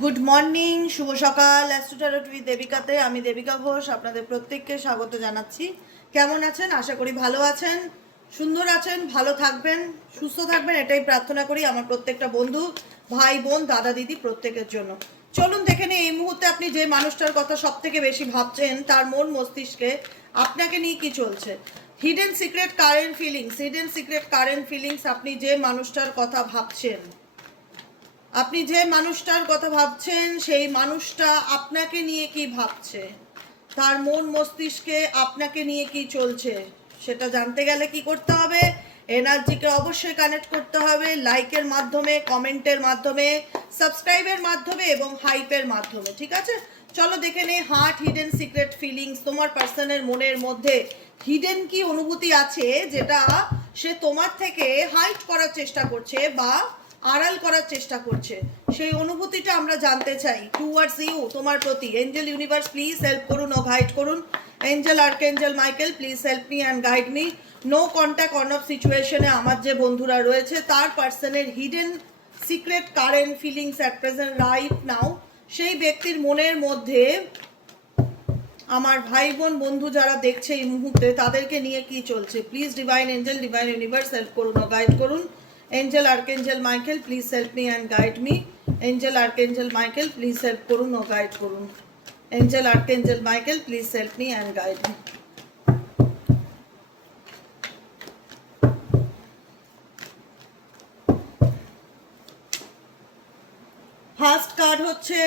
Good morning, শুভ সকাল। Astro টুইথ দেবিকাতে আমি দেবিকা ঘোষ আপনাদের প্রত্যেককে স্বাগত জানাচ্ছি। কেমন আছেন? আশা করি ভালো আছেন, সুন্দর আছেন, ভালো থাকবেন, সুস্থ থাকবেন, এটাই প্রার্থনা করি আমার প্রত্যেকটা বন্ধু, ভাই, বোন, দাদা, দিদি প্রত্যেকের জন্য। চলুন দেখে নিই এই মুহূর্তে আপনি যে মানুষটার কথা সব থেকে বেশি ভাবছেন তার মন মস্তিষ্কে আপনাকে নিয়ে কি চলছে। Hidden secret current feelings, hidden secret current feelings. আপনি যে মানুষটার কথা ভাবছেন, আপনি যে মানুষটার কথা ভাবছেন সেই মানুষটা আপনাকে নিয়ে কি ভাবছে, তার মন মস্তিষ্কে আপনাকে নিয়ে কি চলছে, সেটা জানতে গেলে কি করতে হবে? এনার্জিকে অবশ্যই কানেক্ট করতে হবে, লাইকের মাধ্যমে, কমেন্টের মাধ্যমে, সাবস্ক্রাইবের মাধ্যমে এবং হাইপের মাধ্যমে। ঠিক আছে, চলো দেখে নে হার্ট হিডেন সিক্রেট ফিলিংস। তোমার পার্সনের মনের মধ্যে হিডেন কি অনুভূতি আছে যেটা সে তোমার থেকে হাইড করার চেষ্টা করছে বা আড়াল করার চেষ্টা করছে, সেই অনুভূতিটা আমরা জানতে চাই টুয়ার্ডস ইউ, তোমার প্রতি। এঞ্জেল ইউনিভার্স প্লিজ হেল্প করুন ও গাইড করুন। Angel archangel Michael please help me and guide me. No contact on off সিচুয়েশনে আমার যে বন্ধুরা রয়েছে তার পার্সনের hidden secret current feelings at present right now, সেই ব্যক্তির মনের মধ্যে আমার ভাই বোন বন্ধু যারা দেখছে এই মুহূর্তে তাদেরকে নিয়ে কি চলছে। Please divine angel, divine universe help করুন ও গাইড করুন। Angel archangel Michael please help me and guide me. Angel archangel Michael please help করুন ও গাইড করুন। Angel archangel Michael please help me and guide me. First card হচ্ছে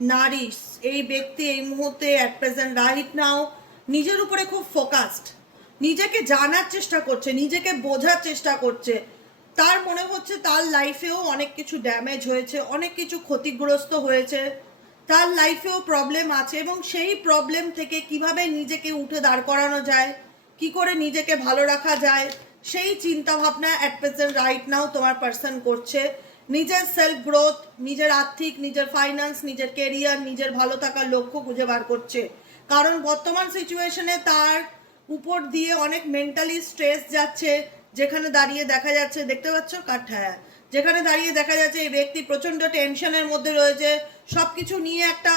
nourish. এই ব্যক্তি এই মুহূর্তে অ্যাট প্রেজেন্ট রাইট নাও নিজের উপরে খুব ফোকাসড, নিজেকে জানার চেষ্টা করছে, নিজেকে বোঝার চেষ্টা করছে। তার মনে হচ্ছে তার লাইফেও অনেক কিছু ড্যামেজ হয়েছে, অনেক কিছু ক্ষতিগ্রস্ত হয়েছে, তার লাইফেও প্রবলেম আছে এবং সেই প্রবলেম থেকে কিভাবে নিজেকে উঠে দাঁড় করানো যায়, কি করে নিজেকে ভালো রাখা যায়, সেই চিন্তা ভাবনা অ্যাট প্রেজেন্ট রাইট নাও তোমার পার্সন করছে। নিজের সেলফ গ্রোথ, নিজের আর্থিক, নিজের ফাইন্যান্স, নিজের কেরিয়ার, নিজের ভালো থাকার লক্ষ্য খুঁজে বার করছে। কারণ বর্তমান সিচুয়েশনে তার উপর দিয়ে অনেক মেন্টালি স্ট্রেস যাচ্ছে, যেখানে দাঁড়িয়ে দেখা যাচ্ছে, দেখতে পাচ্ছ কাঠ, হ্যাঁ, যেখানে দাঁড়িয়ে দেখা যাচ্ছে এই ব্যক্তি প্রচণ্ড টেনশনের মধ্যে রয়েছে। সব কিছু নিয়ে একটা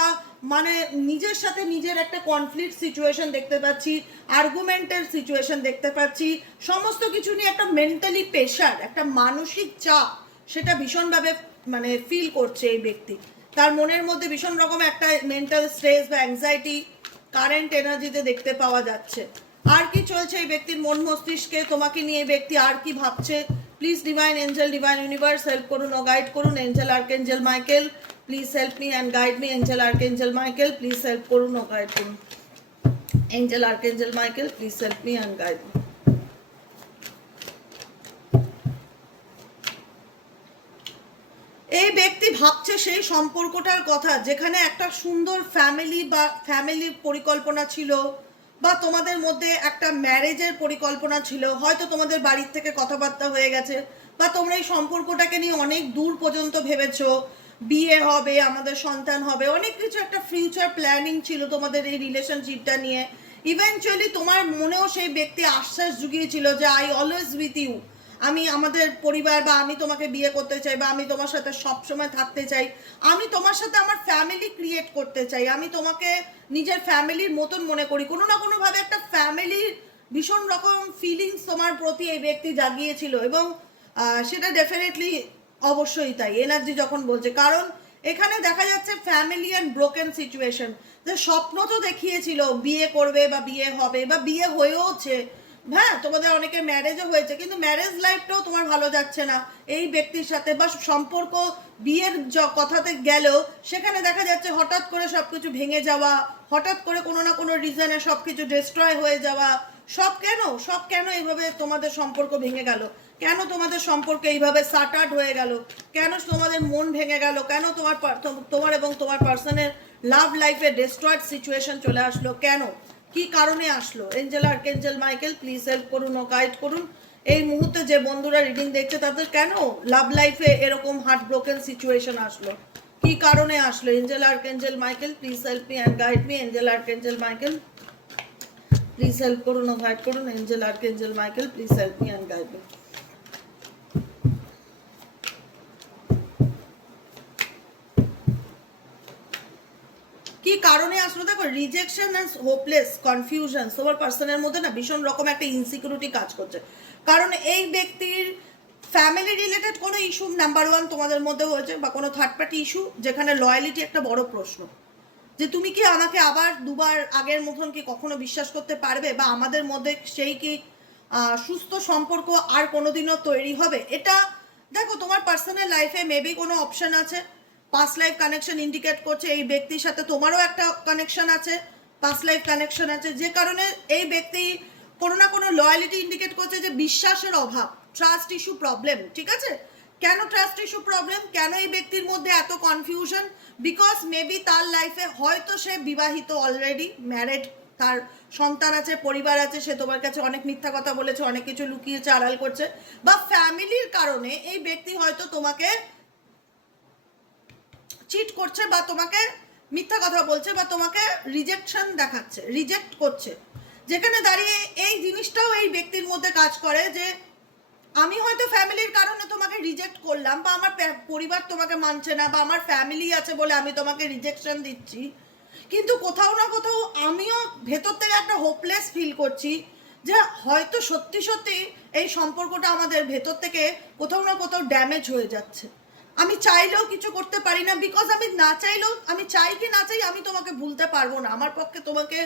মানে নিজের সাথে নিজের একটা কনফ্লিক্ট সিচুয়েশন দেখতে পাচ্ছি, আর্গুমেন্টের সিচুয়েশন দেখতে পাচ্ছি, সমস্ত কিছু নিয়ে একটা মেন্টালি প্রেশার, একটা মানসিক চাপ, সেটা ভীষণভাবে মানে ফিল করছে এই ব্যক্তি। তার মনের মধ্যে ভীষণ রকম একটা মেন্টাল স্ট্রেস বা অ্যাংজাইটি কারেন্ট এনার্জিতে দেখতে পাওয়া যাচ্ছে। আর কি চলছে এই ব্যক্তির মন মস্তিষ্কে তোমাকে নিয়ে, এই ব্যক্তি আর কি ভাবছে? Please divine angel, divine universe help করুন ও গাইড করুন। Angel archangel Michael please help me and guide me. Angel archangel Michael please help করুন ও গাইড করুন। Angel archangel Michael please help me and guide me. এই ব্যক্তি ভাবছে সেই সম্পর্কটার কথা যেখানে একটা সুন্দর ফ্যামিলি বা ফ্যামিলির পরিকল্পনা ছিল, বা তোমাদের মধ্যে একটা ম্যারেজের পরিকল্পনা ছিল, হয়তো তোমাদের বাড়ির থেকে কথাবার্তা হয়ে গেছে, বা তোমরা এই সম্পর্কটাকে নিয়ে অনেক দূর পর্যন্ত ভেবেছো, বিয়ে হবে, আমাদের সন্তান হবে, অনেক কিছু একটা ফিউচার প্ল্যানিং ছিল তোমাদের এই রিলেশনশিপটা নিয়ে। ইভেনচুয়ালি তোমার মনেও সেই ব্যক্তি আশ্বাস জুগিয়েছিল যে আই অলওয়েজ উইথ ইউ, আমি আমাদের পরিবার বা আমি তোমাকে বিয়ে করতে চাই, বা আমি তোমার সাথে সবসময় থাকতে চাই, আমি তোমার সাথে আমার ফ্যামিলি ক্রিয়েট করতে চাই, আমি তোমাকে নিজের ফ্যামিলির মতন মনে করি। কোনো না কোনোভাবে একটা ফ্যামিলির ভীষণ রকম ফিলিংস তোমার প্রতি এই ব্যক্তি জাগিয়েছিল এবং সেটা ডেফিনেটলি অবশ্যই তাই এনার্জি যখন বলছে। কারণ এখানে দেখা যাচ্ছে ফ্যামিলি অ্যান্ড ব্রোকেন সিচুয়েশন, যে স্বপ্ন তো দেখিয়েছিল বিয়ে করবে বা বিয়ে হবে বা বিয়ে হয়েওছে, হ্যাঁ তোমাদের অনেকের ম্যারেজও হয়েছে, কিন্তু ম্যারেজ লাইফটাও তোমার ভালো যাচ্ছে না এই ব্যক্তির সাথে, বা সম্পর্ক বিয়ের কথাতে গেলেও সেখানে দেখা যাচ্ছে হঠাৎ করে সবকিছু ভেঙে যাওয়া, হঠাৎ করে কোনো না কোনো রিজনে সবকিছু ডিস্ট্রয় হয়ে যাওয়া। সব কেন এইভাবে তোমাদের সম্পর্ক ভেঙে গেল? কেন তোমাদের সম্পর্ক এইভাবে শাটার্ড হয়ে গেল? কেন তোমাদের মন ভেঙে গেল? কেন তোমার এবং তোমার পার্সনের লাভ লাইফে ডিস্ট্রয়েড সিচুয়েশন চলে আসলো? কেন, কি কারণে আসলো? Angel archangel Michael please help করুন ও গাইড করুন। এই মুহূর্তে যে বন্ধুরা রিডিং দেখছে তাদের কেন লাভ লাইফে এরকম হার্ট ব্রোকেন সিচুয়েশন আসলো, কি কারণে আসলো? Angel archangel Michael please help me and guide me. Angel archangel Michael please help করুন ও গাইড করুন। Angel archangel Michael please help me and guide me. কি কারণে আসলো দেখো, রিজেকশন অ্যান্ড হোপলেস কনফিউশন, তোমার পার্সনের মধ্যে না ভীষণ রকম একটা ইনসিকিউরিটি কাজ করছে। কারণ এই ব্যক্তির ফ্যামিলি রিলেটেড কোনো ইস্যু নাম্বার ওয়ান তোমাদের মধ্যে হয়েছে, বা কোনো থার্ড পার্টি ইস্যু, যেখানে লয়ালিটি একটা বড় প্রশ্ন, যে তুমি কি আমাকে আবার দুবার আগের মতন কি কখনো বিশ্বাস করতে পারবে, বা আমাদের মধ্যে সেই কি সুস্থ সম্পর্ক আর কোনোদিনও তৈরি হবে। এটা দেখো তোমার পার্সোনাল লাইফে মেবি কোনো অপশন আছে, পাস্ট লাইফ কানেকশন ইন্ডিকেট করছে এই ব্যক্তির সাথে তোমারও একটা কানেকশন আছে, পাস্ট লাইফ কানেকশন আছে, যে কারণে এই ব্যক্তি কোনো না কোনো লয়ালিটি ইন্ডিকেট করছে যে বিশ্বাসের অভাব, ট্রাস্ট ইস্যু প্রবলেম। ঠিক আছে, কেন ট্রাস্ট ইস্যু প্রবলেম, কেন এই ব্যক্তির মধ্যে এত কনফিউশন? বিকজ মেবি তার লাইফে হয়তো সে বিবাহিত, অলরেডি ম্যারেড, তার সন্তান আছে, পরিবার আছে, সে তোমার কাছে অনেক মিথ্যা কথা বলেছে, অনেক কিছু লুকিয়েছে, আড়াল করছে, বা ফ্যামিলির কারণে এই ব্যক্তি হয়তো তোমাকে চিট করছে, বা তোমাকে মিথ্যা কথা বলছে, বা তোমাকে রিজেকশন দেখাচ্ছে, রিজেক্ট করছে। যেখানে দাঁড়িয়ে এই জিনিসটাও এই ব্যক্তির মধ্যে কাজ করে যে আমি হয়তো ফ্যামিলির কারণে তোমাকে রিজেক্ট করলাম, বা আমার পরিবার তোমাকে মানছে না, বা আমার ফ্যামিলি আছে বলে আমি তোমাকে রিজেকশন দিচ্ছি, কিন্তু কোথাও না কোথাও আমিও ভেতর থেকে একটা হোপলেস ফিল করছি যে হয়তো সত্যি সত্যি এই সম্পর্কটা আমাদের ভেতর থেকে কোথাও না কোথাও ড্যামেজ হয়ে যাচ্ছে। আমি চাইলেও কিছু করতে পারি না, বিকজ আমি না চাইলেও, আমি চাই কি না চাই, আমি তোমাকে ভুলতে পারবো না, আমার পক্ষে তোমাকে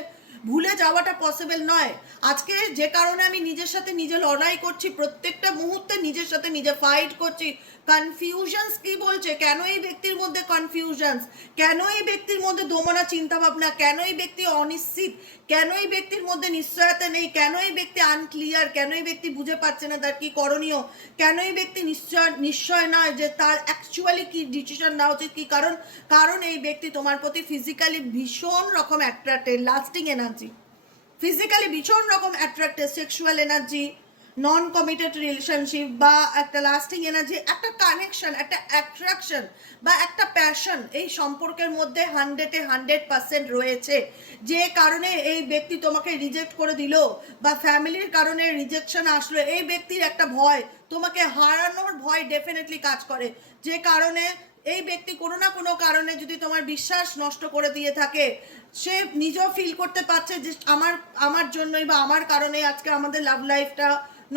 ভুলে যাওয়াটা পসিবল নয়। আজকে যে কারণে আমি নিজের সাথে নিজে লড়াই করছি, প্রত্যেকটা মুহূর্তে নিজের সাথে নিজে ফাইট করছি। কনফিউশনস কি বলছে, কেন এই ব্যক্তির মধ্যে কনফিউশনস, কেন এই ব্যক্তির মধ্যে দোমনা চিন্তা ভাবনা, কেন এই ব্যক্তি অনিশ্চিত, কেন এই ব্যক্তির মধ্যে নিশ্চয়তা নেই, কেন এই ব্যক্তি আনক্লিয়ার, কেন এই ব্যক্তি বুঝে পাচ্ছে না তার কি করণীয়, কেন এই ব্যক্তি নিশ্চয় নয় যে তার অ্যাকচুয়ালি কি ডিসিশন নেওয়া উচিত, কি কারণ, কারণ এই ব্যক্তি তোমার প্রতি ফিজিক্যালি ভীষণ রকম অ্যাট্রাক্টেড, লাস্টিং এনার্জি, ফিজিক্যালি ভীষণ রকম অ্যাট্রাক্টেড, সেক্সুয়াল এনার্জি, নন কমিটেড রিলেশনশিপ, বা একটা লাস্টিং এনার্জি, একটা কানেকশন, একটা অ্যাট্রাকশন, বা একটা প্যাশন এই সম্পর্কের মধ্যে 100% রয়েছে। যে কারণে এই ব্যক্তি তোমাকে রিজেক্ট করে দিল, বা ফ্যামিলির কারণে রিজেকশন আসলো, এই ব্যক্তির একটা ভয়, তোমাকে হারানোর ভয় ডেফিনেটলি কাজ করে। যে কারণে এই ব্যক্তি কোনো না কোনো কারণে যদি তোমার বিশ্বাস নষ্ট করে দিয়ে থাকে, সে নিজেও ফিল করতে পারছে যে আমার জন্যই বা আমার কারণে আজকে আমাদের লাভ লাইফটা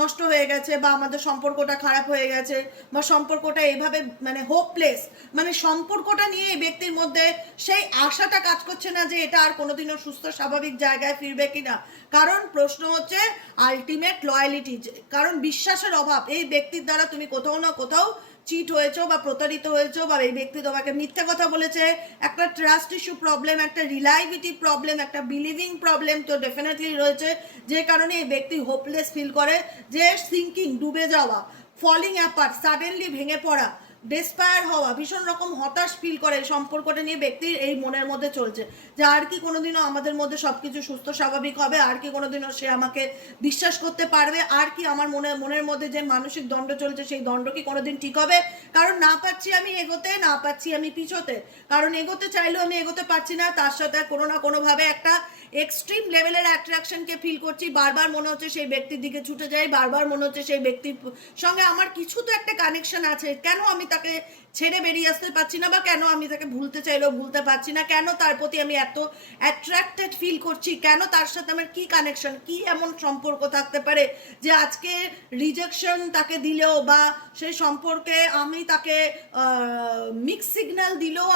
নষ্ট হয়ে গেছে, বা আমাদের সম্পর্কটা খারাপ হয়ে গেছে, বা সম্পর্কটা এভাবে মানে হোপলেস, মানে সম্পর্কটা নিয়ে এই ব্যক্তির মধ্যে সেই আশাটা কাজ করছে না যে এটা আর কোনোদিনও সুস্থ স্বাভাবিক জায়গায় ফিরবে কিনা। কারণ প্রশ্ন হচ্ছে আলটিমেট লয়ালিটি, কারণ বিশ্বাসের অভাব। এই ব্যক্তির দ্বারা তুমি কোথাও না কোথাও চিট হয়েছো, বা প্রতারিত হয়েছো, বা এই ব্যক্তি তোমাকে মিথ্যে কথা বলেছে, একটা ট্রাস্ট ইস্যু প্রবলেম, একটা রিলায়েবিলিটি প্রবলেম, একটা বিলিভিং প্রবলেম তো ডেফিনেটলি রয়েছে। যে কারণে এই ব্যক্তি হোপলেস ফিল করে, যে সিঙ্কিং, ডুবে যাওয়া, ফলিং অ্যাপার্ট, সাডেনলি ভেঙে পড়া, ডেসপায়ার হওয়া, ভীষণ রকম হতাশ ফিল করে সম্পর্কটা নিয়ে ব্যক্তির এই মনের মধ্যে চলছে যে আর কি কোনোদিনও আমাদের মধ্যে সব কিছু সুস্থ স্বাভাবিক হবে, আর কি কোনোদিনও সে আমাকে বিশ্বাস করতে পারবে, আর কি আমার মনের মধ্যে যে মানসিক দ্বন্দ্ব চলছে সেই দ্বন্দ্ব কি কোনোদিন ঠিক হবে। কারণ না পাচ্ছি আমি এগোতে, না পাচ্ছি আমি পিছোতে, কারণ এগোতে চাইলেও আমি এগোতে পারছি না, তার সাথে কোনো না কোনোভাবে একটা এক্সট্রিম লেভেলের অ্যাট্রাকশনকে ফিল করছি, বারবার মনে হচ্ছে সেই ব্যক্তির দিকে ছুটে যাই, বারবার মনে হচ্ছে সেই ব্যক্তির সঙ্গে আমার কিছু তো একটা কানেকশন আছে, কেন আমি তাকে ছেড়ে বেরিয়ে আসতে পারছি না, বা কেন আমি তাকে ভুলতে চাইলেও ভুলতে পারছি না, কেন তার প্রতি আমি এত অ্যাট্রাক্টেড ফিল করছি, কেন তার সাথে আমার কি কানেকশন, কি এমন সম্পর্ক থাকতে পারে যে আজকে রিজেকশন তাকে দিলেও, বা সেই সম্পর্কে আমি তাকে মিক্স সিগন্যাল দিলেও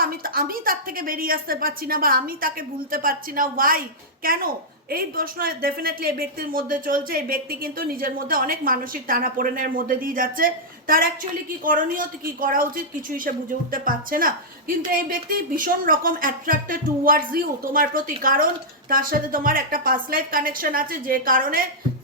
আমি তার থেকে বেরিয়ে আসতে পারছি না, বা আমি তাকে ভুলতে পারছি না। ওয়াই, কেন? এই প্রশ্ন ডেফিনেটলি এই ব্যক্তির মধ্যে চলছে। এই ব্যক্তি কিন্তু নিজের মধ্যে অনেক মানসিক টানাপোড়েনের মধ্যে দিয়ে যাচ্ছে, তার অ্যাকচুয়ালি কি করণীয়, কি করা উচিত কিছুই সে বুঝে উঠতে পারছে না। কিন্তু এই ব্যক্তি ভীষণ রকম অ্যাট্রাক্টেড টুয়ার্ডস ইউ, তোমার প্রতি, কারণ তার সাথে তোমার একটা পাস্ট লাইফ কানেকশন আছে, যে কারণে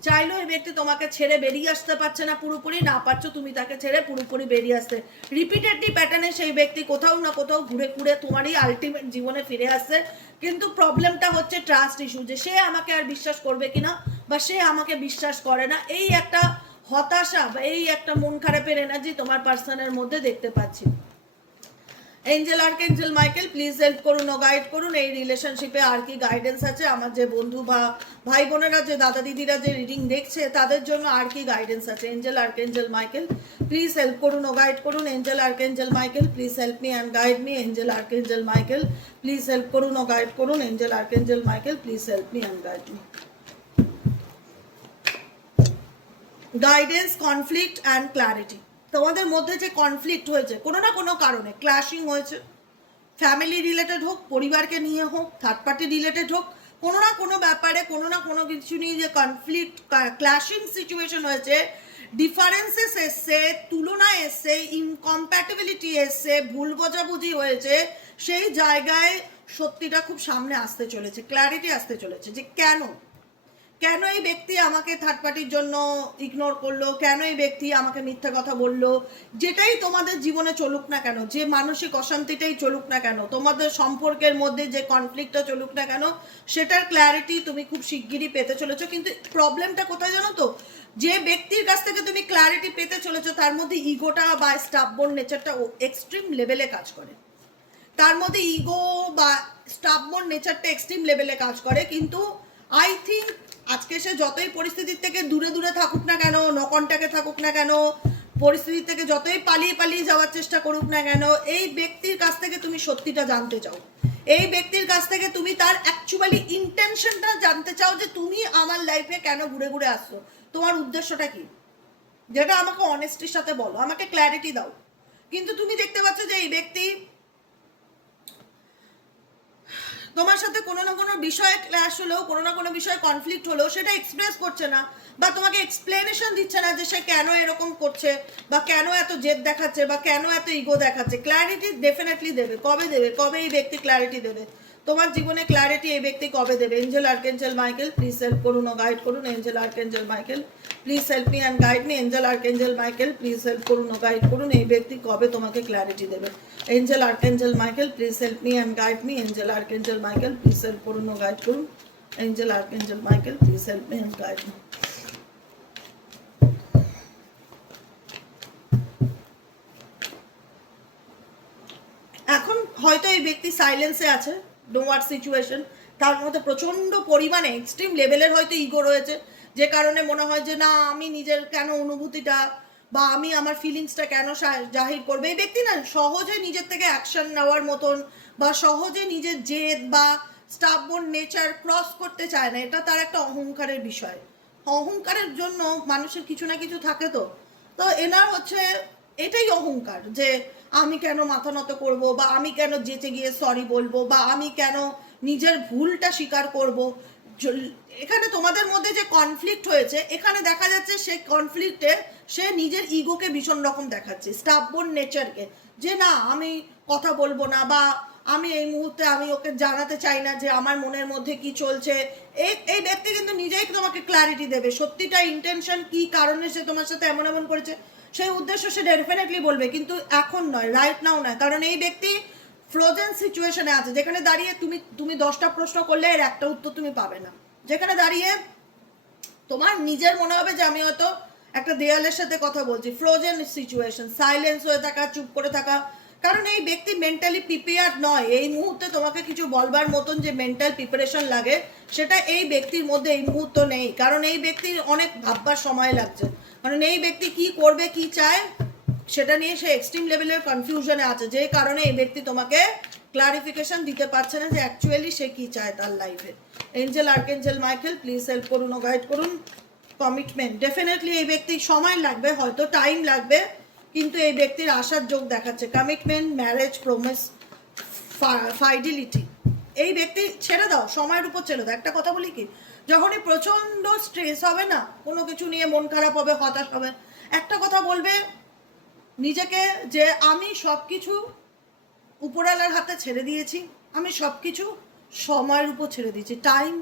চাইলেও এই ব্যক্তি তোমাকে ছেড়ে বেরিয়ে আসতে পারছে না পুরোপুরি, না পারছো তুমি তাকে ছেড়ে পুরোপুরি বেরিয়ে আসতে। রিপিটেডলি প্যাটার্নে সেই ব্যক্তি কোথাও না কোথাও ঘুরে ঘুরে তোমারই আলটিমেট জীবনে ফিরে আসছে। কিন্তু প্রবলেমটা হচ্ছে ট্রাস্ট ইস্যু, যে সে আমাকে আর বিশ্বাস করবে কিনা, বা সে আমাকে বিশ্বাস করে না, এই একটা হতাশা বা এই একটা মন খারাপের এনার্জি তোমার পার্সনের মধ্যে দেখতে পাচ্ছি। Angel archangel Michael please help করুন ও গাইড করুন। এই রিলেশনশিপে আর কি গাইডেন্স আছে? আমার যে বন্ধু বা ভাই বোনেরা, যে দাদা দিদিরা যে রিডিং দেখছে, তাদের জন্য আর কি গাইডেন্স আছে? Angel archangel Michael please help করুন ও গাইড করুন। Angel archangel Michael please help me and guide me. Angel archangel Michael please help করুন ও গাইড করুন। Angel archangel Michael please help me and guide me. Guidance, conflict and clarity. তোমাদের মধ্যে যে conflict হয়েছে কোনো না কোনো কারণে, ক্ল্যাশিং হয়েছে, ফ্যামিলি রিলেটেড হোক, পরিবারকে নিয়ে হোক, থার্ড পার্টি রিলেটেড হোক, কোনো না কোনো ব্যাপারে কোনো না কোনো কিছু নিয়ে যে কনফ্লিক্ট, ক্ল্যাশিং সিচুয়েশন হয়েছে, ডিফারেন্সেস এসছে, তুলনা এসছে, ইনকম্প্যাটেবিলিটি এসছে, ভুল বোঝাবুঝি হয়েছে, সেই জায়গায় সত্যিটা খুব সামনে আসতে চলেছে, ক্ল্যারিটি আসতে চলেছে যে কেন কেন এই ব্যক্তি আমাকে থার্ড পার্টির জন্য ইগনোর করলো, কেন এই ব্যক্তি আমাকে মিথ্যা কথা বললো। যেটাই তোমাদের জীবনে চলুক না কেন, যে মানসিক অশান্তিটাই চলুক না কেন, তোমাদের সম্পর্কের মধ্যে যে কনফ্লিক্টটা চলুক না কেন, সেটার ক্ল্যারিটি তুমি খুব শিগগিরই পেতে চলেছো। কিন্তু প্রবলেমটা কোথায় জানো তো? যে ব্যক্তির কাছ থেকে তুমি ক্ল্যারিটি পেতে চলেছো, তার মধ্যে ইগোটা বা স্টাববর্ন নেচারটা এক্সট্রিম লেভেলে কাজ করে। তার মধ্যে ইগো বা স্টাববর্ন নেচারটা এক্সট্রিম লেভেলে কাজ করে। কিন্তু আই থিঙ্ক আজকে সে যতই পরিস্থিতির থেকে দূরে দূরে থাকুক না কেন, নকনটাকে থাকুক না কেন, পরিস্থিতি থেকে যতই পালিয়ে পালিয়ে যাওয়ার চেষ্টা করুক না কেন, এই ব্যক্তির কাছ থেকে তুমি সত্যিটা জানতে চাও। এই ব্যক্তির কাছ থেকে তুমি তার অ্যাকচুয়ালি ইন্টেনশনটা জানতে চাও, যে তুমি আমার লাইফে কেন ঘুরে ঘুরে আসছো, তোমার উদ্দেশ্যটা কি, যেটা আমাকে অনেস্টির সাথে বলো, আমাকে ক্ল্যারিটি দাও। কিন্তু তুমি দেখতে পাচ্ছ যে এই ব্যক্তি তোমার সাথে কোনো না কোনো বিষয়ে ক্ল্যাশ হলেও, কোনো না কোনো বিষয়ে কনফ্লিক্ট হলেও সেটা এক্সপ্রেস করছে না, বা তোমাকে এক্সপ্লেনেশন দিচ্ছে না যে সে কেন এরকম করছে, বা কেন এত জেদ দেখাচ্ছে, বা কেন এত ইগো দেখাচ্ছে। ক্ল্যারিটি ডেফিনেটলি দেবে। কবে দেবে? কবে এই ব্যক্তি ক্ল্যারিটি দেবে? তোমার জীবনে ক্ল্যারিটি এই ব্যক্তি কবে দেবে? Angel archangel Michael please help করুন ও গাইড করুন। Angel archangel Michael please help me and guide me. Angel archangel Michael please help করুন ও গাইড করুন। এই ব্যক্তি কবে তোমাকে ক্ল্যারিটি দেবে? Angel archangel Michael please help me and guide me. Angel archangel Michael please help করুন ও গাইড করুন। Angel archangel Michael please help me and guide me. এখন হয়তো এই ব্যক্তি সাইলেন্সে আছে, নো ওয়ার সিচুয়েশন, তার মধ্যে প্রচন্ড পরিমাণে এক্সট্রিম লেভেলের হয়তো ইগো রয়েছে, যে কারণে মনে হয় যে না, আমি নিজের কেন অনুভূতিটা বা আমি আমার ফিলিংসটা কেন জাহির করবে। এই ব্যক্তি না সহজে নিজের থেকে অ্যাকশন নেওয়ার মতন, বা সহজে নিজের জেদ বা স্টাববর্ন নেচার ক্রস করতে চায় না। এটা তার একটা অহংকারের বিষয়। অহংকারের জন্য মানুষের কিছু না কিছু থাকে। তো তো এনার হচ্ছে এটাই অহংকার, যে আমি কেন মাথা নত করব, বা আমি কেন যেচে গিয়ে সরি বলবো, বা আমি কেন নিজের ভুলটা স্বীকার করব। এখানে তোমাদের মধ্যে যে কনফ্লিক্ট হয়েছে, এখানে দেখা যাচ্ছে সে কনফ্লিক্টে সে নিজের ইগোকে ভীষণ রকম দেখাচ্ছে, স্টাববর্ন নেচারকে, যে না আমি কথা বলবো না, বা আমি এই মুহূর্তে আমি ওকে জানাতে চাই না যে আমার মনের মধ্যে কি চলছে। এই ব্যক্তি কিন্তু নিজেই তোমাকে ক্ল্যারিটি দেবে, সত্যিটা ইন্টেনশন কি, কারণে সে তোমার সাথে এমন এমন করেছে, সেই উদ্দেশ্য সে ডেফিনেটলি বলবে, কিন্তু এখন নয়, রাইট নাও নয়। কারণ এই ব্যক্তি ফ্রোজেন সিচুয়েশনে আছে, যেখানে দাঁড়িয়ে তুমি 10টা প্রশ্ন করলে এর একটা উত্তর তুমি পাবে না। যেখানে দাঁড়িয়ে তোমার নিজের মনে হবে যে আমি হয়তো একটা দেয়ালের সাথে কথা বলছি। ফ্রোজেন সিচুয়েশন, সাইলেন্স হয়ে থাকা, চুপ করে থাকা। কারণ এই ব্যক্তি মেন্টালি প্রিপেয়ার্ড নয়। এই মুহূর্তে তোমাকে কিছু বলবার মতন যে মেন্টাল প্রিপারেশন লাগে, সেটা এই ব্যক্তির মধ্যে এই মুহূর্তে নেই। কারণ এই ব্যক্তির অনেক ভাববার সময় লাগছে। কারণ এই ব্যক্তি কি করবে, কি চায়, সেটা নিয়ে সে এক্সট্রিম লেভেলের কনফিউশনে আছে, যে কারণে এই ব্যক্তি তোমাকে ক্লারিফিকেশন দিতে পারছে না যে অ্যাকচুয়ালি সে কি চায় তার লাইফে। Angel archangel Michael please help করুন ও গাইড করুন। কমিটমেন্ট, ডেফিনেটলি এই ব্যক্তির সময় লাগবে, হয়তো টাইম লাগবে, কিন্তু এই ব্যক্তির আশার যোগ দেখাচ্ছে। Commitment, marriage, promise, fidelity. এই ব্যক্তি ছেড়ে দাও, সময়ের উপর ছেড়ে দাও। একটা কথা বলি কি, যখনই প্রচন্ড স্ট্রেস হবে না, কোনো কিছু নিয়ে মন খারাপ হবে, হতাশ হবে, একটা কথা বলবে নিজেকে, যে আমি সব কিছু উপরওয়ালার হাতে ছেড়ে দিয়েছি, আমি সব কিছু সময়ের উপর ছেড়ে দিয়েছি। Time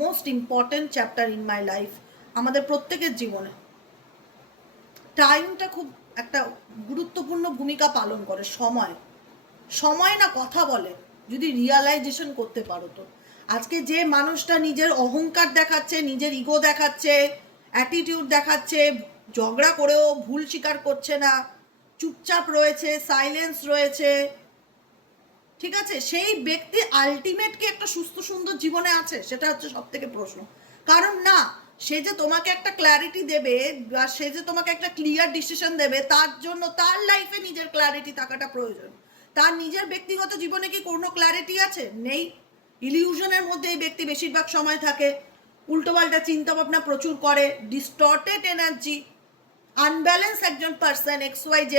most important chapter in my life. আমাদের প্রত্যেকের জীবনে টাইমটা খুব একটা গুরুত্বপূর্ণ ভূমিকা পালন করে। সময় না কথা বলে, যদি রিয়ালাইজেশন করতে পারো। তো আজকে যে মানুষটা নিজের অহংকার দেখাচ্ছে, নিজের ইগো দেখাচ্ছে, অ্যাটিটিউড দেখাচ্ছে, ঝগড়া করেও ভুল স্বীকার করছে না, চুপচাপ রয়েছে, সাইলেন্স রয়েছে, ঠিক আছে, সেই ব্যক্তি আলটিমেট কি একটা সুস্থ সুন্দর জীবনে আছে, সেটা হচ্ছে সব থেকে প্রশ্ন। কারণ না, সে যে তোমাকে একটা ক্ল্যারিটি দেবে বা সে যে তোমাকে একটা ক্লিয়ার ডিসিশন দেবে, তার জন্য তার লাইফে নিজের ক্ল্যারিটি থাকাটা প্রয়োজন। তার নিজের ব্যক্তিগত জীবনে কি কোনো ক্ল্যারিটি আছে? নেই। ইলিউশনের মধ্যে এই ব্যক্তি বেশিরভাগ সময় থাকে, উল্টোপাল্টা চিন্তা ভাবনা প্রচুর করে, ডিস্টর্টেড এনার্জি, আনব্যালেন্স একজন পার্সন XYZ।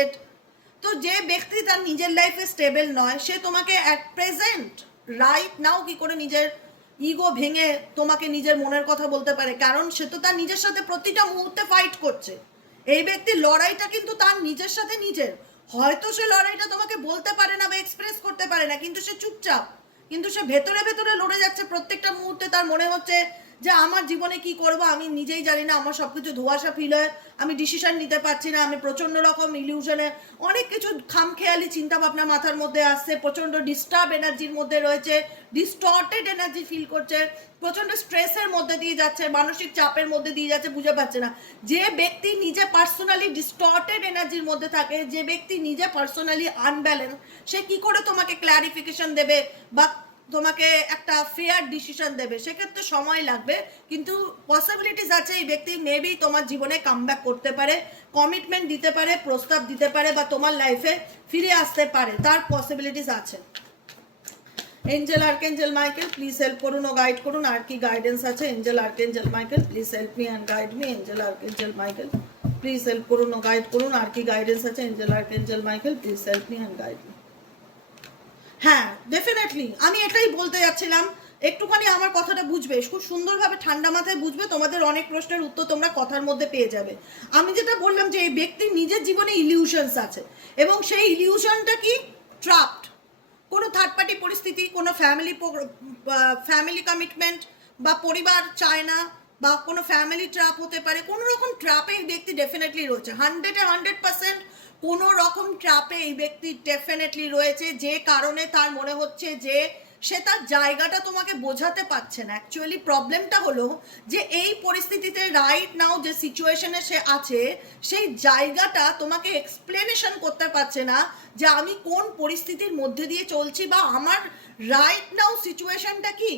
তো যে ব্যক্তি তার নিজের লাইফে স্টেবল নয়, সে তোমাকে অ্যাট প্রেজেন্ট রাইট নাও কি করে নিজের ইগো ভেঙে তোমাকে নিজের মনের কথা বলতে পারে? কারণ সে তো তার নিজের সাথে প্রতিটা মুহূর্তে ফাইট করছে। এই ব্যক্তির লড়াইটা কিন্তু তার নিজের সাথে নিজের। হয়তো সে লড়াইটা তোমাকে বলতে পারে না বা এক্সপ্রেস করতে পারে না, কিন্তু সে চুপচাপ, কিন্তু সে ভেতরে ভেতরে লড়ে যাচ্ছে প্রত্যেকটা মুহূর্তে। তার মনে হচ্ছে যে আমার জীবনে কি করব আমি নিজেই জানি না, আমার সবকিছু ধোঁয়াশা ফিল হয়, আমি ডিসিশন নিতে পারছি না, আমি প্রচন্ড রকম ইলিউশনে অনেক কিছু খামখেয়ালি চিন্তা ভাবনা মাথার মধ্যে আসছে, প্রচন্ড ডিস্টার্ব এনার্জির মধ্যে রয়েছে, ডিস্টর্টেড এনার্জি ফিল করছে, প্রচন্ড স্ট্রেসের মধ্যে দিয়ে যাচ্ছে, মানসিক চাপের মধ্যে দিয়ে যাচ্ছে, বুঝে পাচ্ছে না। যে ব্যক্তি নিজে পার্সোনালি ডিস্টর্টেড এনার্জির মধ্যে থাকে, যে ব্যক্তি নিজে পার্সোনালি আনব্যালেন্স, সে কি করে তোমাকে ক্ল্যারিফিকেশন দেবে বা তোমাকে একটা ফেয়ার ডিসিশন দেবে? সেক্ষেত্রে সময় লাগবে, কিন্তু পসিবিলিটিস আছে এই ব্যক্তি মেবি তোমার জীবনে কামব্যাক করতে পারে, কমিটমেন্ট দিতে পারে, প্রস্তাব দিতে পারে, বা তোমার লাইফে ফিরে আসতে পারে, তার পসিবিলিটিস আছে। Angel archangel Michael please help করুন ও গাইড করুন, আর কি গাইডেন্স আছে? Angel archangel Michael please help me and guide me. Angel archangel Michael please help করুন ও গাইড করুন, আর কি গাইডেন্স আছে? Angel archangel Michael please help me and guide me. হ্যাঁ, ডেফিনেটলি আমি এটাই বলতে যাচ্ছিলাম, একটুখানি আমার কথাটা বুঝবে, খুব সুন্দরভাবে ঠান্ডা মাথায় বুঝবে, তোমাদের অনেক প্রশ্নের উত্তর তোমরা কথার মধ্যে পেয়ে যাবে। আমি যেটা বললাম যে এই ব্যক্তির নিজের জীবনে ইলিউশনস আছে, এবং সেই ইলিউশনটা কি? ট্রাপড। কোনো থার্ড পার্টি পরিস্থিতি, কোনো ফ্যামিলি কমিটমেন্ট বা পরিবার চায় না, বা কোনো ফ্যামিলি ট্র্যাপ হতে পারে, কোনো রকম ট্র্যাপে এই ব্যক্তি ডেফিনেটলি রয়েছে। 100% কোনো রকম ট্র্যাপে এই ব্যক্তি ডেফিনেটলি রয়েছে, যে কারণে তার মনে হচ্ছে যে সে তার জায়গাটা তোমাকে বোঝাতে পারছে না। অ্যাকচুয়ালি প্রবলেমটা হলো যে এই পরিস্থিতিতে রাইট নাও যে সিচুয়েশনে সে আছে, সেই জায়গাটা তোমাকে এক্সপ্লেনেশন করতে পারছে না যে আমি কোন পরিস্থিতির মধ্যে দিয়ে চলছি, বা আমার রাইট নাও সিচুয়েশনটা কি।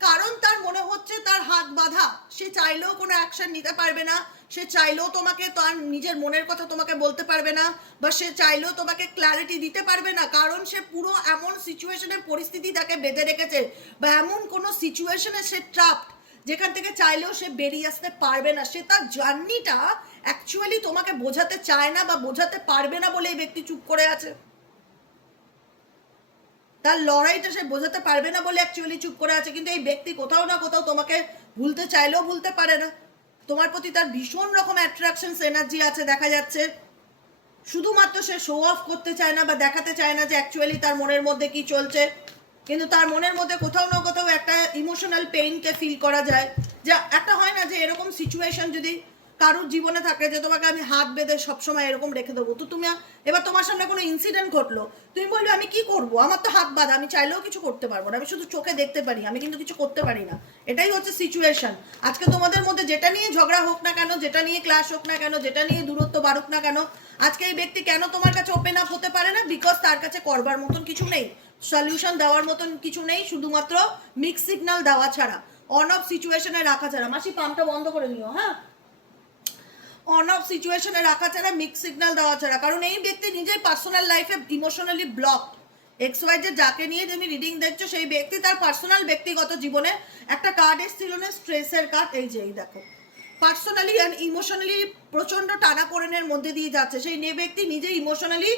কারণ তার মনে হচ্ছে তার হাত বাঁধা, সে চাইলেও কোনো অ্যাকশন নিতে পারবে না, সে চাইলেও তোমাকে তার নিজের মনের কথা তোমাকে বলতে পারবে না, বা সে চাইলেও তোমাকে ক্ল্যারিটি দিতে পারবে না, কারণ সে পুরো এমন সিচুয়েশনের পরিস্থিতি তাকে বেঁধে রেখেছে, বা এমন কোনো সিচুয়েশনে সে ট্রাপড যেখান থেকে চাইলেও সে বেরিয়ে আসতে পারবে না। সে তার জার্নিটা অ্যাকচুয়ালি তোমাকে বোঝাতে চায় না বা বোঝাতে পারবে না বলে এই ব্যক্তি চুপ করে আছে। তার লড়াইটা সে বোঝাতে পারবে না বলে অ্যাকচুয়ালি চুপ করে আছে। কিন্তু এই ব্যক্তি কোথাও না কোথাও তোমাকে ভুলতে চাইলেও ভুলতে পারে না। তোমার প্রতি তার ভীষণ রকম অ্যাট্রাকশনস এনার্জি আছে দেখা যাচ্ছে, শুধুমাত্র সে শো অফ করতে চায় না বা দেখাতে চায় না যে অ্যাকচুয়ালি তার মনের মধ্যে কি চলছে। কিন্তু তার মনের মধ্যে কোথাও না কোথাও একটা ইমোশনাল পেইনকে ফিল করা যায়। যা একটা হয় না যে এরকম সিচুয়েশন যদি কারোর জীবনে থাকে যে তোমাকে আমি হাত বেঁধে সবসময় এরকম রেখে দেবো, তো তুমি এবার তোমার সামনে কোনো ইনসিডেন্ট ঘটলো, তুমি বলবে আমি কি করব, আমার তো হাত বাঁধা, আমি চাইলেও কিছু করতে পারবো না, আমি শুধু চোখে দেখতে পারি, আমি কিন্তু কিছু করতে পারি না। এটাই হচ্ছে সিচুয়েশন। আজকে তোমাদের মধ্যে যেটা নিয়ে ঝগড়া হোক না কেন, যেটা নিয়ে ক্লাশ হোক না কেন, যেটা নিয়ে দূরত্ব বাড়ুক না কেন, আজকে এই ব্যক্তি কেন তোমার কাছে ওপেন আপ হতে পারে না? বিকজ তার কাছে করবার মতন কিছু নেই, সলিউশন দেওয়ার মতন কিছু নেই, শুধুমাত্র মিক্স সিগন্যাল দেওয়া ছাড়া, অন অফ সিচুয়েশনে রাখা ছাড়া। মাসি পাম্পটা বন্ধ করে নিও, হ্যাঁ, অন অফ সিচুয়েশনে রাখা ছাড়া, মিক্স সিগন্যাল দেওয়া ছাড়া। কারণ এই ব্যক্তি নিজের পার্সোনাল লাইফে ইমোশনালি ব্লক। XYZ যাকে নিয়ে তুমি রিডিং দেখছো, সেই ব্যক্তি তার পার্সোনাল ব্যক্তিগত জীবনে একটা কার্ড এসেছিল না, স্ট্রেসের কার্ড, এই যে এই দেখো, পার্সোনালি অ্যান্ড ইমোশনালি প্রচন্ড টানাপোড়েনের মধ্যে দিয়ে যাচ্ছে। সেই ব্যক্তি নিজে ইমোশনালি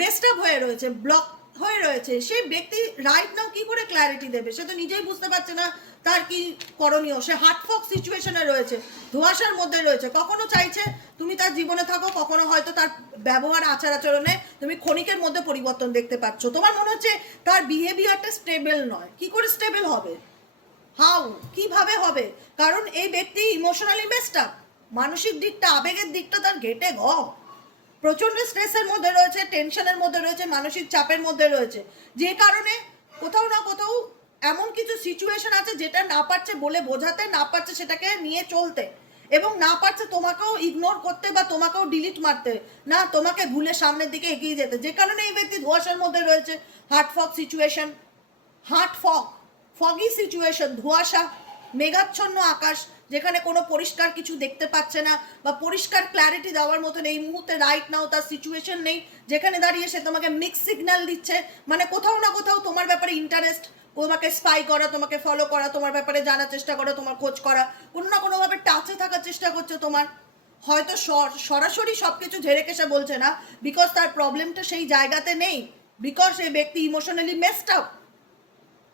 মেসড আপ হয়ে রয়েছে, ব্লক হয়ে রয়েছে। সেই ব্যক্তি রাইট নাও কি করে ক্ল্যারিটি দেবে? সে তো নিজেই বুঝতে পারছে না তার কি করণীয়। সে হার্টফক সিচুয়েশনে রয়েছে, ধোঁয়াশার মধ্যে রয়েছে। কখনো চাইছে তুমি তার জীবনে থাকো, কখনো হয়তো তার ব্যবহার আচার আচরণে তুমি ক্ষণিকের মধ্যে পরিবর্তন দেখতে পাচ্ছ। তোমার মনে হচ্ছে তার বিহেভিয়ারটা স্টেবল নয়। কি করে স্টেবল হবে? হাউ, কিভাবে হবে? কারণ এই ব্যক্তি ইমোশনালি মেসড আপ, মানসিক দিকটা, আবেগের দিকটা তার ঘেটে প্রচন্ড স্ট্রেসের মধ্যে রয়েছে, টেনশনের মধ্যে রয়েছে, মানসিক চাপের মধ্যে রয়েছে, যে কারণে কোথাও না কোথাও এমন কিছু সিচুয়েশন আছে যেটা না পারছে বলে বোঝাতে, না পারছে সেটাকে নিয়ে চলতে। এবং না পারছে তোমাকেও ইগনোর করতে বা তোমাকেও ডিলিট মারতে, না তোমাকে ভুলে সামনের দিকে এগিয়ে যেতে, যে কারণে এই ব্যক্তি ধোঁয়াশার মধ্যে রয়েছে। Heart fog situation, heart fog, foggy situation, ধোঁয়াশা, মেঘাচ্ছন্ন আকাশ, যেখানে কোনো পরিষ্কার কিছু দেখতে পাচ্ছে না বা পরিষ্কার ক্ল্যারিটি দেওয়ার মতন এই মুহূর্তে রাইট নাও তার সিচুয়েশন নেই, যেখানে দাঁড়িয়ে সে তোমাকে মিক্স সিগন্যাল দিচ্ছে, মানে কোথাও না কোথাও তোমার ব্যাপারে ইন্টারেস্ট, তোমাকে স্পাই করা, তোমাকে ফলো করা, তোমার ব্যাপারে জানার চেষ্টা করা, তোমার খোঁজ করা, কোনো না কোনোভাবে টাচে থাকার চেষ্টা করছে তোমার। হয়তো সরাসরি সব কিছু ঝেড়ে কেসে বলছে না, বিকজ তার প্রবলেমটা সেই জায়গাতে নেই, বিকজ এই ব্যক্তি ইমোশনালি মেসড আপ,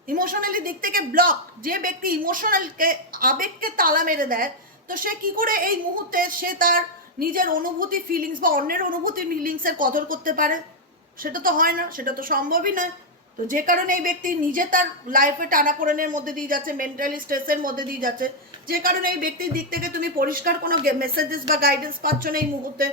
ইমোশনালি দিক থেকে ব্লক। যে ব্যক্তি ইমোশনালকে, আবেগকে তালা মেরে দেয়, তো সে কি করে এই মুহূর্তে সে তার নিজের অনুভূতি ফিলিংস বা অন্যের অনুভূতি ফিলিংসের কদর করতে পারে? সেটা তো হয় না, সেটা তো সম্ভবই নয়। তো যে কারণে এই ব্যক্তি নিজে তার লাইফে টানাপোড়েনের মধ্যে দিয়ে যাচ্ছে, মেন্টালি স্ট্রেসের মধ্যে দিয়ে যাচ্ছে, যে কারণে এই ব্যক্তির দিক থেকে তুমি পরিষ্কার কোনো মেসেজেস বা গাইডেন্স পাচ্ছ না এই মুহূর্তে।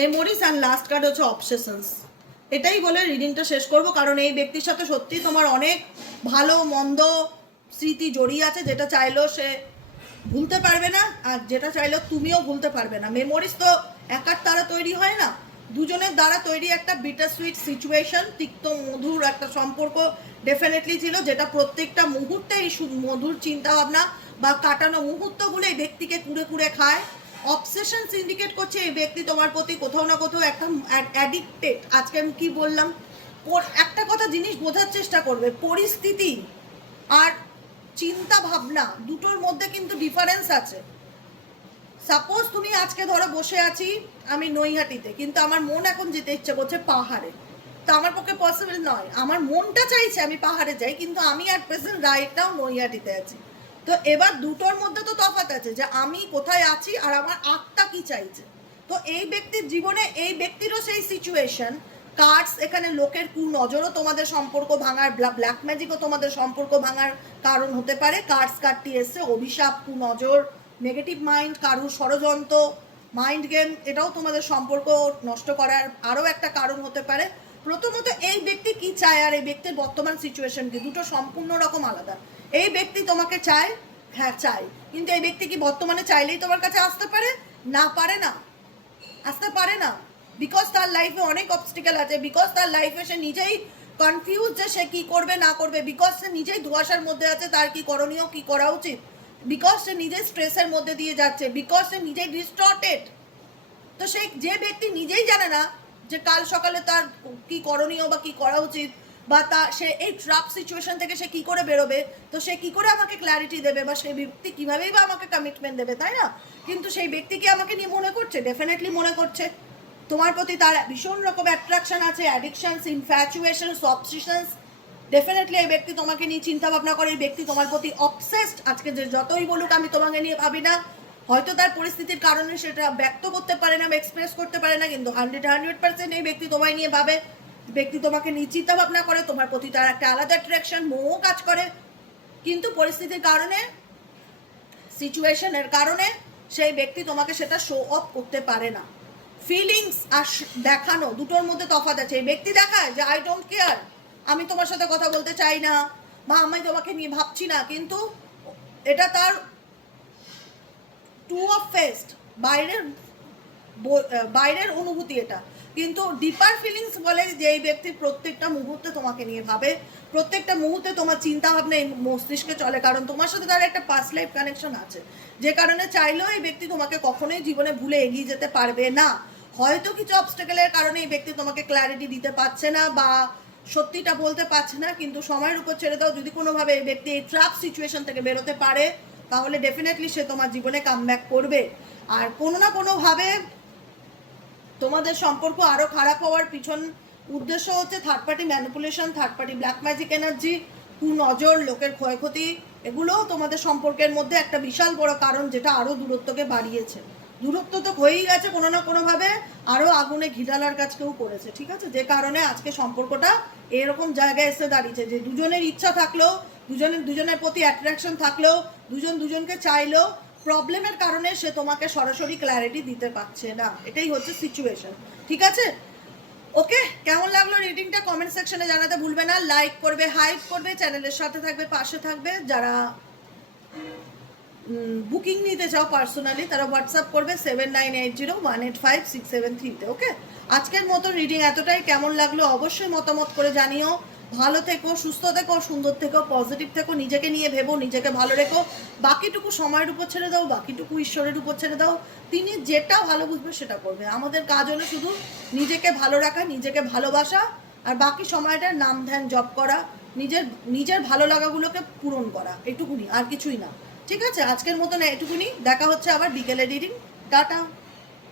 মেমোরিজ অ্যান্ড লাস্ট কার্ড হচ্ছে অবসেশনস। এটাই বলে রিডিংটা শেষ করব, কারণ এই ব্যক্তির সাথে সত্যি তোমার অনেক ভালো মন্দ স্মৃতি জড়িয়ে আছে, যেটা চাইলেও সে ভুলতে পারবে না, আর যেটা চাইলেও তুমিও ভুলতে পারবে না। মেমোরিজ তো একার দ্বারা তৈরি হয় না, দুজনের দ্বারা তৈরি একটা বিটার সুইট সিচুয়েশন, তিক্ত মধুর একটা সম্পর্ক ডেফিনেটলি ছিল, যেটা প্রত্যেকটা মুহূর্তে এই মধুর চিন্তাভাবনা বা কাটানো মুহূর্তগুলো এই ব্যক্তিকে কুড়ে কুড়ে খায়। অবসেশন ইন্ডিকেট করছে এই ব্যক্তি তোমার প্রতি কোথাও না কোথাও একটা অ্যাডিক্টেড। আজকে আমি কি বললাম, একটা কথা জিনিস বোঝার চেষ্টা করবে, পরিস্থিতি আর চিন্তা ভাবনা দুটোর মধ্যে কিন্তু ডিফারেন্স আছে। সাপোজ তুমি আজকে ধরো বসে আছি আমি নৈহাটিতে, কিন্তু আমার মন এখন যেতে ইচ্ছে করছে পাহাড়ে, তো আমার পক্ষে পসিবল নয়, আমার মনটা চাইছে আমি পাহাড়ে যাই, কিন্তু আমি আর প্রেজেন্ট রাইট নাও নৈহাটিতে আছি। তো এবার দুটোর মধ্যে তো তফাৎ আছে, যে আমি কোথায় আছি আর আমার আত্মা কি চাইছে। তো এই ব্যক্তির জীবনে এই ব্যক্তিরও সেই সিচুয়েশন। কার্ডস এখানে লোকের কুনজরও তোমাদের সম্পর্ক ভাঙার, ব্ল্যাক ম্যাজিকও তোমাদের সম্পর্ক ভাঙার কারণ হতে পারে। কার্ডটি এসছে অভিশাপ, কুনজর, নেগেটিভ মাইন্ড, কারুর ষড়যন্ত্র, মাইন্ড গেম, এটাও তোমাদের সম্পর্ক নষ্ট করার আরও একটা কারণ হতে পারে। প্রথমত এই ব্যক্তি কি চায় আর এই ব্যক্তির বর্তমান সিচুয়েশন কি, দুটো সম্পূর্ণ রকম আলাদা। এই ব্যক্তি তোমাকে চায়, হ্যাঁ চায়, কিন্তু এই ব্যক্তি কি বর্তমানে চাইলেই তোমার কাছে আসতে পারে? না, পারে না, আসতে পারে না, বিকজ তার লাইফে অনেক অবস্টিকেল আছে, বিকজ তার লাইফে সে নিজেই কনফিউজ যে সে কি করবে না করবে, বিকজ সে নিজেই ধোঁয়াশার মধ্যে আছে তার কি করণীয়, কি করা উচিত, বিকজ সে নিজেই স্ট্রেসের মধ্যে দিয়ে যাচ্ছে, বিকজ সে নিজেই ডিস্টর্টেড। তো সেই যে ব্যক্তি নিজেই জানে না যে কাল সকালে তার কি করণীয় বা কি করা উচিত, বা তা সে এই ট্রাপ সিচুয়েশন থেকে সে কি করে বেরোবে, তো সে কি করে আমাকে ক্ল্যারিটি দেবে, বা সেই ব্যক্তি কীভাবেই বা আমাকে কমিটমেন্ট দেবে, তাই না? কিন্তু সেই ব্যক্তি কি আমাকে নিয়ে মনে করছে? ডেফিনেটলি মনে করছে। তোমার প্রতি তার ভীষণ রকম অ্যাট্রাকশন আছে, অ্যাডিকশনস, ইনফ্যাচুয়েশনস, অবসেশনস। ডেফিনেটলি এই ব্যক্তি তোমাকে নিয়ে চিন্তা ভাবনা করে, এই ব্যক্তি তোমার প্রতি অবসেসড। আজকে যে যতই বলুক আমি তোমাকে নিয়ে ভাবি না, হয়তো তার পরিস্থিতির কারণে সেটা ব্যক্ত করতে পারে না বা এক্সপ্রেস করতে পারে না, কিন্তু 100% এই ব্যক্তি তোমায় নিয়ে ভাবে, ব্যক্তি তোমাকে নিয়ে চিন্তা ভাবনা করে, তোমার প্রতি তার একটা আলাদা অ্যাট্রাকশন, মোহ কাজ করে, কিন্তু পরিস্থিতির কারণে, সিচুয়েশনের কারণে সেই ব্যক্তি তোমাকে সেটা শো অফ করতে পারে না। ফিলিংস আর দেখানো দুটোর মধ্যে তফাৎ আছে। এই ব্যক্তি দেখায় যে আই ডোন্ট কেয়ার, আমি তোমার সাথে কথা বলতে চাই না বা আমি তোমাকে নিয়ে ভাবছি না, কিন্তু এটা তার টু অফ ফেস্ট, বাইরের অনুভূতি এটা, কিন্তু ডিপার ফিলিংস বলে যে এই ব্যক্তি প্রত্যেকটা মুহূর্তে তোমাকে নিয়ে ভাবে, প্রত্যেকটা মুহূর্তে তোমার চিন্তা ভাবনা এই মস্তিষ্কে চলে, কারণ তোমার সাথে তার একটা পাস্ট লাইফ কানেকশন আছে, যে কারণে চাইলেও এই ব্যক্তি তোমাকে কখনোই জীবনে ভুলে এগিয়ে যেতে পারবে না। হয়তো কিছু অবস্টেকেলের কারণে এই ব্যক্তি তোমাকে ক্ল্যারিটি দিতে পারছে না বা সত্যিটা বলতে পারছে না, কিন্তু সময়ের উপর ছেড়ে দাও, যদি কোনোভাবে এই ব্যক্তি এই ট্র্যাপ সিচুয়েশন থেকে বেরোতে পারে, তাহলে ডেফিনেটলি সে তোমার জীবনে কামব্যাক করবে। আর কোনো না কোনোভাবে তোমাদের সম্পর্ক আরও খারাপ হওয়ার পিছন উদ্দেশ্য হচ্ছে third party manipulation, third party black magic energy, কুনজর, লোকের ক্ষয়ক্ষতি, এগুলোও তোমাদের সম্পর্কের মধ্যে একটা বিশাল বড় কারণ, যেটা আরও দূরত্বকে বাড়িয়েছে। দূরত্ব তো হয়েই গেছে, কোনো না কোনোভাবে আরও আগুনে ঘি ঢালার কাজ কেউ করেছে, ঠিক আছে, যে কারণে আজকে সম্পর্কটা এরকম জায়গায় এসে দাঁড়িয়েছে, যে দুজনের ইচ্ছা থাকলেও, দুজনের প্রতি অ্যাট্রাকশন থাকলেও, দুজনকে চাইলেও প্রবলেমের কারণে সে তোমাকে সরাসরি ক্ল্যারিটি দিতে পারছে না। এটাই হচ্ছে সিচুয়েশন, ঠিক আছে। ওকে, কেমন লাগলো রিডিংটা কমেন্ট সেকশনে জানাতে ভুলবে না। লাইক করবে, হাইপ করবে, চ্যানেলের সাথে থাকবে, পাশে থাকবে। যারা বুকিং নিতে চাও পার্সোনালি তারা হোয়াটসঅ্যাপ করবে 7980185673-তে। ওকে, আজকের মতো রিডিং এতটাই। কেমন লাগলো অবশ্যই মতামত করে জানিও। ভালো থেকো, সুস্থ থেকো, সুন্দর থেকো, পজিটিভ থেকো, নিজেকে নিয়ে ভেবো, নিজেকে ভালো রেখো। বাকিটুকু সময়ের উপর ছেড়ে দাও, বাকিটুকু ঈশ্বরের উপর ছেড়ে দাও। তিনি যেটা ভালো বুঝবে সেটা করবে। আমাদের কাজ হলো শুধু নিজেকে ভালো রাখা, নিজেকে ভালোবাসা, আর বাকি সময়টা নাম ধ্যান জপ করা, নিজের নিজের ভালো লাগাগুলোকে পূরণ করা, এটুকুনি, আর কিছুই না। ঠিক আছে, আজকের মতন এটুকুনি। দেখা হচ্ছে আবার বিকেলে রিডিং। টাটা।